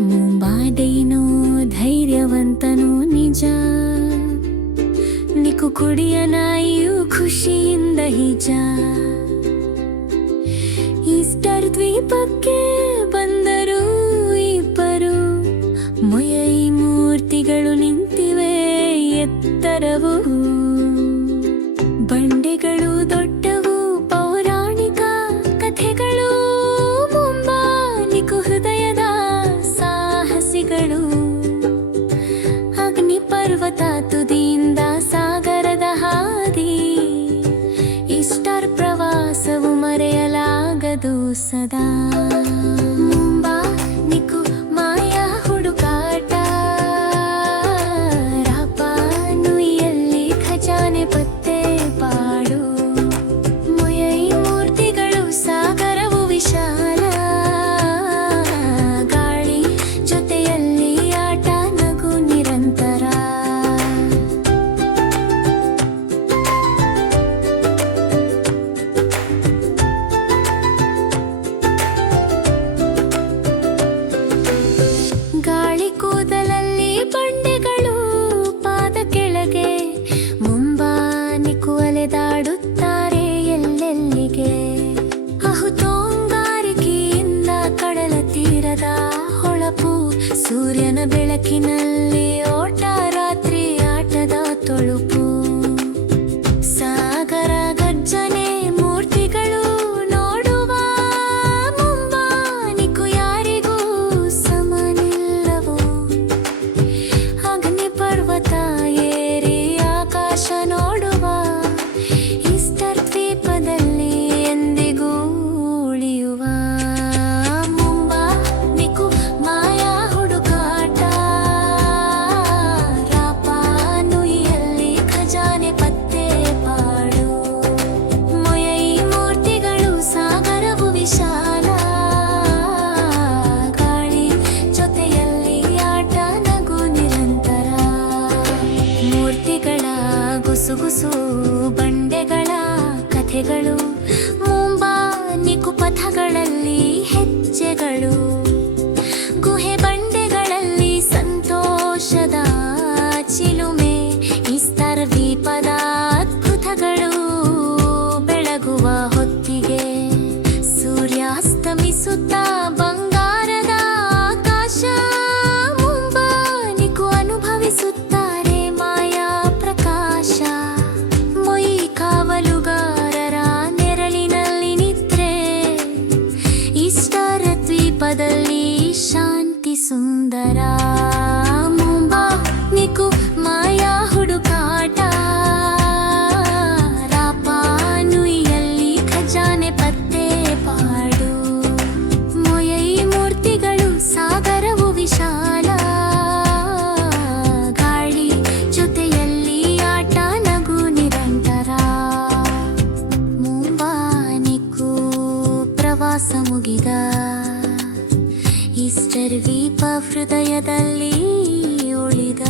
ಮುಂಬಾದೈನೋ ಧೈರ್ಯವಂತನೋ ನಿಜ. ನಿಕು ಕುಡಿಯ ನಾಯಿಯು ಖುಷಿಯಿಂದ ಹಿಜ. ಈಸ್ಟರ್ ದ್ವೀಪಕ್ಕೆ ಬಂದರು ಇಬ್ಬರು. ಮೊಯೈ ಮೂರ್ತಿಗಳು ನಿಂತಿವೆ ಎತ್ತರವು. ಸೂರ್ಯನ ಬೆಳಕಿನಲ್ಲಿ ಸೊಗಸು ಬಂಡೆಗಳ ಕಥೆಗಳು ಮುಂಬಾ ನಿಕುಪಥಗಳಲ್ಲಿ ಹೆಜ್ಜೆಗಳು, ಗುಹೆ ಬಂಡೆಗಳಲ್ಲಿ ಸಂತೋಷದ ಚಿಲುಮೆ, ಇಸ್ತರ್ ದ್ವೀಪದ ಅದ್ಭುತಗಳು ಬೆಳಗುವ ಹೊತ್ತಿಗೆ ಸೂರ್ಯಾಸ್ತಮಿಸುತ್ತಾ ಬಂಗ சுந்தரா. ದೀಪ ಹೃದಯದಲ್ಲಿ ಉಳಿದ